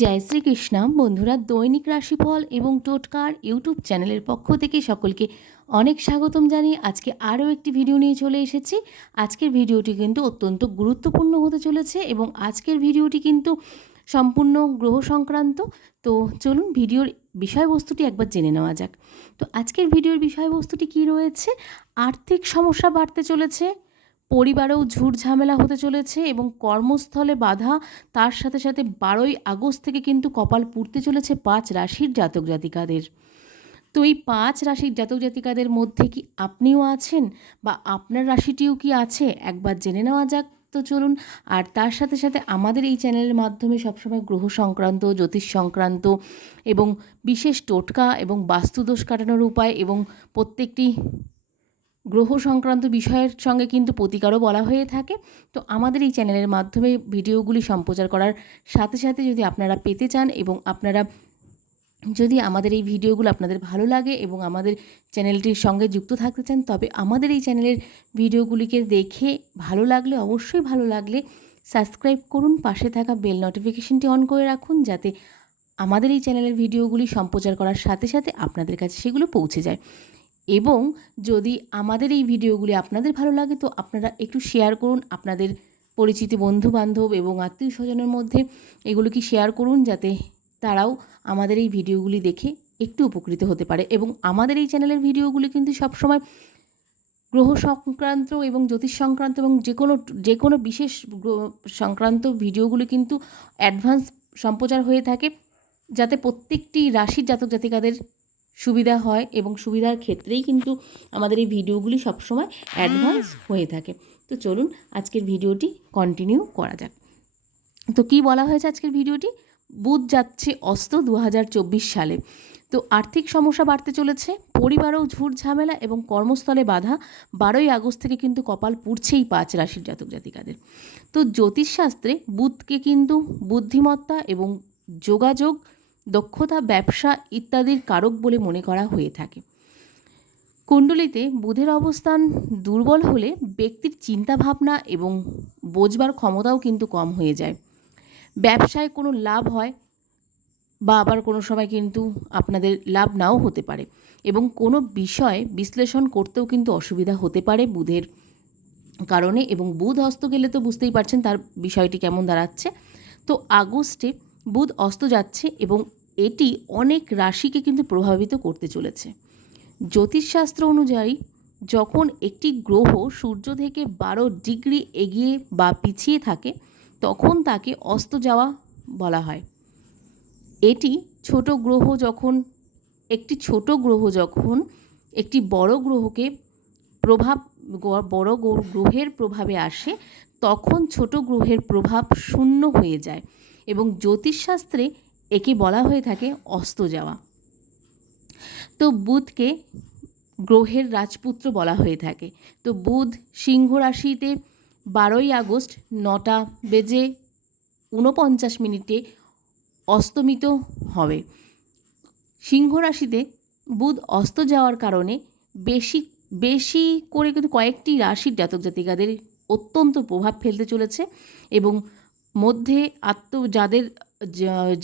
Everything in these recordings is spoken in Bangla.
জয় শ্রীকৃষ্ণ। বন্ধুরা, দৈনিক রাশিফল এবং টোটকার ইউটিউব চ্যানেলের পক্ষ থেকে সকলকে অনেক স্বাগতম জানিয়ে আজকে আরও একটি ভিডিও নিয়ে চলে এসেছি। আজকের ভিডিওটি কিন্তু অত্যন্ত গুরুত্বপূর্ণ হতে চলেছে এবং আজকের ভিডিওটি কিন্তু সম্পূর্ণ গ্রহ সংক্রান্ত। তো চলুন ভিডিওর বিষয়বস্তুটি একবার জেনে নেওয়া যাক। তো আজকের ভিডিওর বিষয়বস্তুটি কী রয়েছে? আর্থিক সমস্যা বাড়তে চলেছে পরিবারেও ঝুট ঝামেলা হতে চলেছে এবং কর্মস্থলে বাধা, তার সাথে সাথে বারোই আগস্ট থেকে কিন্তু কপাল পুড়তে চলেছে পাঁচ রাশির জাতক জাতিকাদের। তো এই পাঁচ রাশির জাতক জাতিকাদের মধ্যে কি আপনিও আছেন বা আপনার রাশিটিও কি আছে? একবার জেনে নেওয়া যাক। তো চলুন, আর তার সাথে সাথে আমাদের এই চ্যানেলের মাধ্যমে সবসময় গ্রহ সংক্রান্ত, জ্যোতিষ সংক্রান্ত এবং বিশেষ টোটকা এবং বাস্তুদোষ কাটানোর উপায় এবং প্রত্যেকটি গ্রহ সংক্রান্ত বিষয়ের সঙ্গে কিন্তু প্রতিকারও বলা হয়ে থাকে। তো আমাদের এই চ্যানেলের মাধ্যমে ভিডিওগুলি সম্প্রচার করার সাথে সাথে যদি আপনারা পেতে চান এবং আপনারা যদি আমাদের এই ভিডিওগুলো আপনাদের ভালো লাগে এবং আমাদের চ্যানেলটির সঙ্গে যুক্ত থাকতে চান, তবে আমাদের এই চ্যানেলের ভিডিওগুলিকে দেখে ভালো লাগলে, অবশ্যই ভালো লাগলে সাবস্ক্রাইব করুন, পাশে থাকা বেল নোটিফিকেশনটি অন করে রাখুন যাতে আমাদের এই চ্যানেলের ভিডিওগুলি সম্প্রচার করার সাথে সাথে আপনাদের কাছে সেগুলো পৌঁছে যায়। এবং যদি আমাদের এই ভিডিওগুলি আপনাদের ভালো লাগে, তো আপনারা একটু শেয়ার করুন আপনাদের পরিচিত বন্ধু বান্ধব এবং আত্মীয় স্বজনের মধ্যে। এগুলো কি শেয়ার করুন যাতে তারাও আমাদের এই ভিডিওগুলি দেখে একটু উপকৃত হতে পারে এবং আমাদের এই চ্যানেলের ভিডিওগুলি কিন্তু সবসময় গ্রহ সংক্রান্ত এবং জ্যোতিষ সংক্রান্ত এবং যে কোনো যে কোনো বিশেষ সংক্রান্ত ভিডিওগুলি কিন্তু অ্যাডভান্স সম্প্রচার হয়ে থাকে। যাতে প্রত্যেকটি রাশির জাতক জাতিকাদের সুবিধা হয় এবং সুবিধার ক্ষেত্রেই কিন্তু আমাদের এই ভিডিওগুলি সবসময় অ্যাডভান্স হয়ে। থাকে। তো চলুন আজকের ভিডিওটি কন্টিনিউ করা যাক। তো কি বলা হয়েছে আজকের ভিডিওটি? বুধ যাচ্ছে অস্ত দু সালে। তো আর্থিক সমস্যা বাড়তে চলেছে পরিবারেও ঝুট ঝামেলা এবং কর্মস্থলে বাধা। বারোই আগস্ট থেকে কিন্তু কপাল পুড়ছেই পাঁচ রাশির জাতক জাতিকাদের। তো জ্যোতিষশাস্ত্রে বুধকে কিন্তু বুদ্ধিমত্তা এবং যোগাযোগ দক্ষতা, ব্যবসা ইত্যাদির কারক বলে মনে করা হয়ে থাকে। কুণ্ডলিতে বুধের অবস্থান দুর্বল হলে ব্যক্তির চিন্তাভাবনা এবং বোঝবার ক্ষমতাও কিন্তু কম হয়ে যায়। ব্যবসায় কোনো লাভ হয় বা আবার কোনো সময় কিন্তু আপনাদের লাভ নাও হতে পারে এবং কোনো বিষয় বিশ্লেষণ করতেও কিন্তু অসুবিধা হতে পারে বুধের কারণে এবং বুধ অস্ত গেলে তো বুঝতেই পারছেন তার বিষয়টি কেমন দাঁড়াচ্ছে। তো আগস্টে বুধ অস্ত যাচ্ছে এবং এটি অনেক রাশিকে কিন্তু প্রভাবিত করতে চলেছে। জ্যোতিষশাস্ত্র অনুযায়ী, যখন একটি গ্রহ সূর্য থেকে বারো ডিগ্রি এগিয়ে বা পিছিয়ে থাকে, তখন তাকে অস্ত যাওয়া বলা হয়। এটি ছোট গ্রহ যখন, একটি ছোট গ্রহ যখন একটি বড় গ্রহকে প্রভাব, বড় গ্রহের প্রভাবে আসে, তখন ছোট গ্রহের প্রভাব শূন্য হয়ে যায়। এবং জ্যোতিষশাস্ত্রে একে বলা হয়ে থাকে অস্ত যাওয়া। তো বুধকে গ্রহের রাজপুত্র বলা হয়ে থাকে। তো বুধ সিংহ রাশিতে বারোই আগস্ট নটা বেজে ঊনপঞ্চাশ মিনিটে অস্তমিত হবে। সিংহ রাশিতে বুধ অস্ত যাওয়ার কারণে বেশি বেশি করে কিন্তু কয়েকটি রাশির জাতক জাতিকাদের অত্যন্ত প্রভাব ফেলতে চলেছে এবং মধ্যে আত্ম, যাদের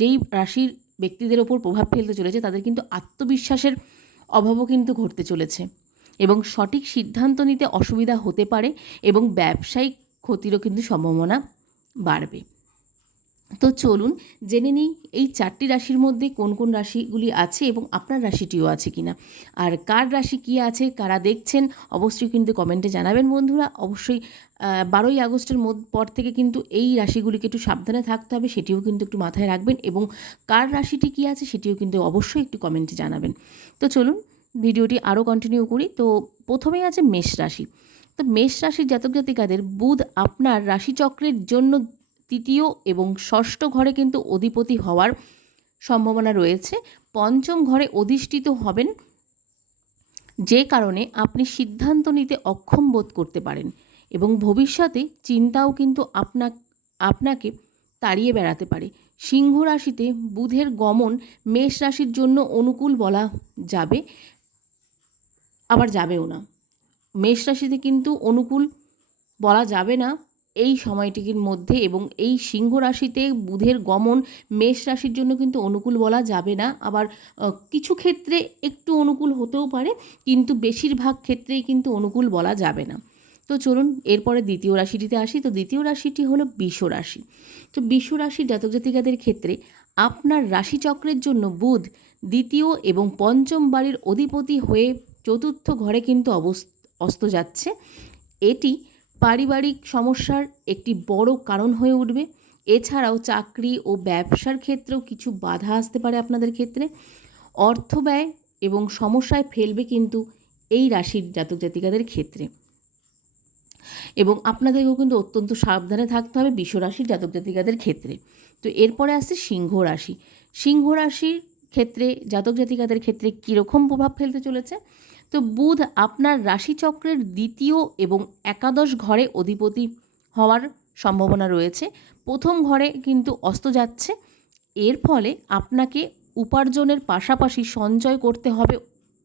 যেই রাশির ব্যক্তিদের ওপর প্রভাব ফেলতে চলেছে, তাদের কিন্তু আত্মবিশ্বাসের অভাবও কিন্তু ঘটতে চলেছে। এবং সঠিক সিদ্ধান্ত নিতে অসুবিধা হতে পারে এবং ব্যবসায়িক ক্ষতিরও কিন্তু সম্ভাবনা বাড়বে। তো চলুন জেনে নিই এই চারটি রাশির মধ্যে কোন কোন রাশিগুলি আছে এবং আপনার রাশিটিও আছে কিনা। আর কার রাশি কী আছে, কারা দেখছেন, অবশ্যই কিন্তু কমেন্টে জানাবেন বন্ধুরা। অবশ্যই বারোই আগস্টের মধ্যে, পর থেকে কিন্তু এই রাশিগুলিকে একটু সাবধানে থাকতে হবে, সেটিও কিন্তু একটু মাথায় রাখবেন এবং কার রাশিটি কী আছে সেটিও কিন্তু অবশ্যই একটু কমেন্টে জানাবেন। তো চলুন ভিডিওটি আরও কন্টিনিউ করি। তো প্রথমেই আছে মেষ রাশি। তো মেষ রাশির জাতক জাতিকাদের বুধ আপনার রাশিচক্রের জন্য তৃতীয় এবং ষষ্ঠ ঘরে কিন্তু অধিপতি হওয়ার সম্ভাবনা রয়েছে। পঞ্চম ঘরে অধিষ্ঠিত হবেন যে কারণে আপনি সিদ্ধান্ত নিতে অক্ষম বোধ করতে পারেন এবং ভবিষ্যতে চিন্তাও কিন্তু আপনা, আপনাকে তাড়িয়ে বেড়াতে পারে। সিংহ রাশিতে বুধের গমন মেষ রাশির জন্য অনুকূল বলা যাবে, আবার যাবেও না। মেষ রাশিতে কিন্তু অনুকূল বলা যাবে না। এই সময়টির মধ্যে এবং এই সিংহ রাশিতে বুধের গমন মেষ রাশির জন্য কিন্তু অনুকূল বলা যাবে না। আবার কিছু ক্ষেত্রে একটু অনুকূল হতেও পারে, কিন্তু বেশিরভাগ ক্ষেত্রেই কিন্তু অনুকূল বলা যাবে না। তো চলুন, এরপরে দ্বিতীয় রাশিটিতে আসি। তো দ্বিতীয় রাশিটি হলো বিশ্ব রাশি। তো বিশ্ব রাশির জাতক জাতিকাদের ক্ষেত্রে আপনার রাশিচক্রের জন্য বুধ দ্বিতীয় এবং পঞ্চম বাড়ির অধিপতি হয়ে চতুর্থ ঘরে কিন্তু অবস, অস্ত যাচ্ছে। এটি পারিবারিক সমস্যার একটি বড় কারণ হয়ে উঠবে। এছাড়াও চাকরি ও ব্যবসার ক্ষেত্রেও কিছু বাধা আসতে পারে আপনাদের ক্ষেত্রে। অর্থ ব্যয় এবং সমস্যায় ফেলবে কিন্তু এই রাশির জাতক জাতিকাদের ক্ষেত্রে। এবং আপনাদেরকেও কিন্তু অত্যন্ত সাবধানে থাকতে হবে বিশ্ব রাশির জাতক জাতিকাদের ক্ষেত্রে। তো এরপরে আসছে সিংহ রাশি। সিংহ রাশির ক্ষেত্রে জাতক জাতিকাদের ক্ষেত্রে কীরকম প্রভাব ফেলতে চলেছে? তো বুধ আপনার রাশিচক্রের দ্বিতীয় এবং একাদশ ঘরে অধিপতি হওয়ার সম্ভাবনা রয়েছে। প্রথম ঘরে কিন্তু অস্ত যাচ্ছে। এর ফলে আপনাকে উপার্জনের পাশাপাশি সঞ্চয় করতে হবে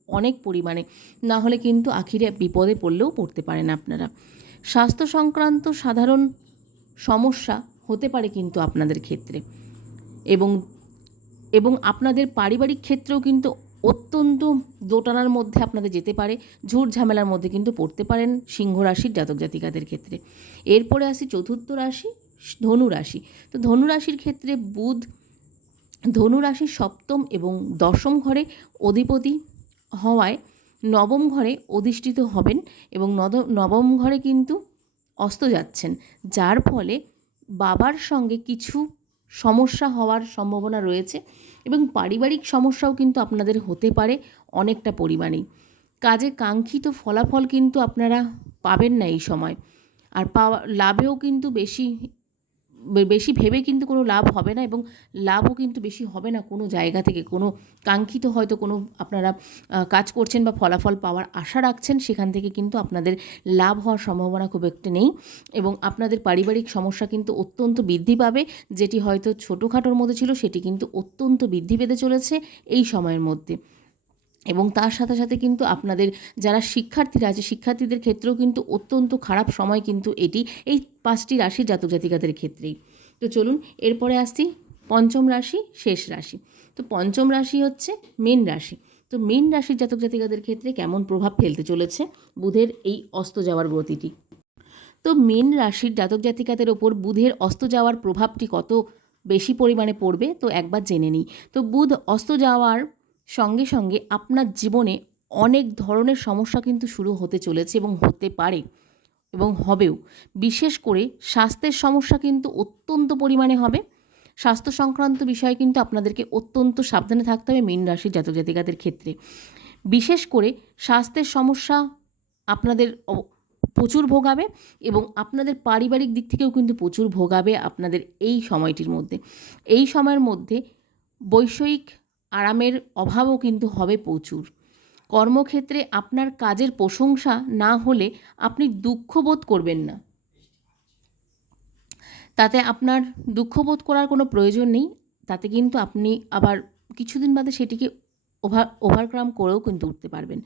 অনেক পরিমাণে। না হলে কিন্তু আখিরে বিপদে পড়লেও পড়তে পারেন আপনারা। স্বাস্থ্য সংক্রান্ত সাধারণ সমস্যা হতে পারে কিন্তু আপনাদের ক্ষেত্রে। এবং এবং আপনাদের পারিবারিক ক্ষেত্রেও কিন্তু অত্যন্ত দোটানার মধ্যে আপনাদের যেতে পারে, ঝুট ঝামেলার মধ্যে কিন্তু পড়তে পারেন সিংহ রাশির জাতক জাতিকাদের ক্ষেত্রে। এরপরে আসি চতুর্থ রাশি, ধনু রাশি। তো ধনু রাশির ক্ষেত্রে বুধ, ধনু রাশির সপ্তম এবং দশম ঘরে অধিপতি হওয়ায় নবম ঘরে অধিষ্ঠিত হবেন এবং নবম ঘরে কিন্তু অস্ত যাচ্ছেন। যার ফলে বাবার সঙ্গে কিছু সমস্যা হওয়ার সম্ভাবনা রয়েছে এবং পারিবারিক সমস্যাও কিন্তু আপনাদের হতে পারে অনেকটা পরিমাণেই। কাজে কাঙ্ক্ষিত ফলাফল কিন্তু আপনারা পাবেন না এই সময়। আর পাওয়া, লাভেও কিন্তু বেশি বেশি ভেবে কিন্তু কোনো লাভ হবে না এবং লাভও কিন্তু বেশি হবে না কোনো জায়গা থেকে। কোনো কাঙ্ক্ষিত হয়তো কোনো আপনারা কাজ করছেন বা ফলাফল পাওয়ার আশা রাখছেন, সেখান থেকে কিন্তু আপনাদের লাভ হওয়ার সম্ভাবনা খুব একটা নেই এবং আপনাদের পারিবারিক সমস্যা কিন্তু অত্যন্ত বৃদ্ধি পাবে। যেটি হয়তো ছোটোখাটোর মধ্যে ছিল, সেটি কিন্তু অত্যন্ত বৃদ্ধি পেতে চলেছে এই সময়ের মধ্যে। এবং তার সাথে সাথে কিন্তু আপনাদের যারা শিক্ষার্থীরা আছে, শিক্ষার্থীদের ক্ষেত্রেও কিন্তু অত্যন্ত খারাপ সময় কিন্তু এটি এই পাঁচটি রাশির জাতক জাতিকাদের ক্ষেত্রেই। তো চলুন এরপরে আসছি পঞ্চম রাশি, শেষ রাশি। তো পঞ্চম রাশি হচ্ছে মেন রাশি। তো মেন রাশির জাতক জাতিকাদের ক্ষেত্রে কেমন প্রভাব ফেলতে চলেছে? বুধের এই অস্ত যাওয়ার গতিটি। তো মেন রাশির জাতক জাতিকাদের ওপর বুধের অস্ত যাওয়ার প্রভাবটি কত বেশি পরিমাণে পড়বে? তো একবার জেনে নিই। তো বুধ অস্ত যাওয়ার সঙ্গে সঙ্গে আপনার জীবনে অনেক ধরনের সমস্যা কিন্তু শুরু হতে চলেছে এবং হতে পারে এবং হবেও। বিশেষ করে স্বাস্থ্যের সমস্যা কিন্তু অত্যন্ত পরিমাণে হবে। স্বাস্থ্য সংক্রান্ত বিষয়ে কিন্তু আপনাদেরকে অত্যন্ত সাবধানে থাকতে হবে মীন রাশির জাতক জাতিকাদের ক্ষেত্রে। বিশেষ করে স্বাস্থ্যের সমস্যা আপনাদের প্রচুর ভোগাবে এবং আপনাদের পারিবারিক দিক থেকেও কিন্তু প্রচুর ভোগাবে আপনাদের এই সময়টির মধ্যে। এই সময়ের মধ্যে বৈষয়িক আরামের অভাবও কিন্তু হবে প্রচুর। কর্মক্ষেত্রে আপনার কাজের প্রশংসা না হলে আপনি দুঃখ বোধ করবেন না। তাতে আপনার দুঃখ বোধ করার কোনো প্রয়োজন নেই। তাতে কিন্তু আপনি আবার কিছুদিন বাদে সেটিকে ওভার ওভারক্রাম করেও কিন্তু উঠতে পারবেন।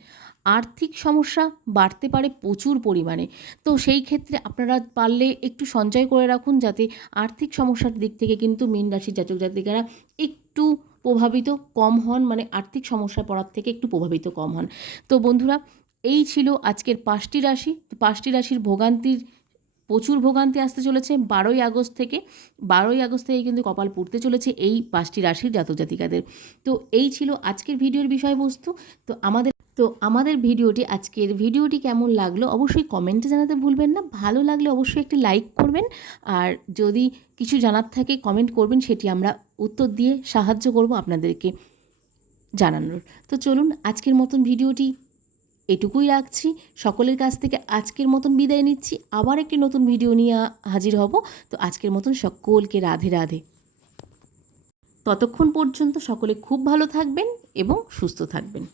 আর্থিক সমস্যা বাড়তে পারে প্রচুর পরিমাণে। তো সেই ক্ষেত্রে আপনারা পারলে একটু সঞ্চয় করে রাখুন যাতে আর্থিক সমস্যার দিক থেকে কিন্তু মীন রাশির জাতক জাতিকারা একটু প্রভাবিত কম হন মানে আর্থিক সমস্যায় পড়ার থেকে একটু প্রভাবিত কম হন। তো বন্ধুরা, এই ছিল আজকের পাঁচটি রাশি। পাঁচটি রাশির ভোগান্তির, প্রচুর ভোগান্তি আসতে চলেছে। বারোই আগস্ট থেকে, বারোই আগস্ট থেকে কিন্তু কপাল পড়তে চলেছে এই পাঁচটি রাশির জাতক জাতিকাদের তো এই ছিল আজকের ভিডিওর বিষয়বস্তু। তো আমাদের তো আমাদের ভিডিওটি, আজকের ভিডিওটি কেমন লাগল অবশ্যই কমেন্টে জানাতে ভুলবেন না। ভালো লাগলে অবশ্যই একটি লাইক করবেন। আর যদি কিছু জানার থাকে কমেন্ট করবেন, সেটি আমরা উত্তর দিয়ে সাহায্য করব আপনাদেরকে জানানোর। তো চলুন, আজকের মতন ভিডিওটি এটুকুই রাখছি। সকলের কাছ থেকে আজকের মতন বিদায় নিচ্ছি। আবার একটি নতুন ভিডিও নিয়ে হাজির হব। তো আজকের মতন সকলকে রাধে রাধে। ততক্ষণ পর্যন্ত সকলে খুব ভালো থাকবেন এবং সুস্থ থাকবেন।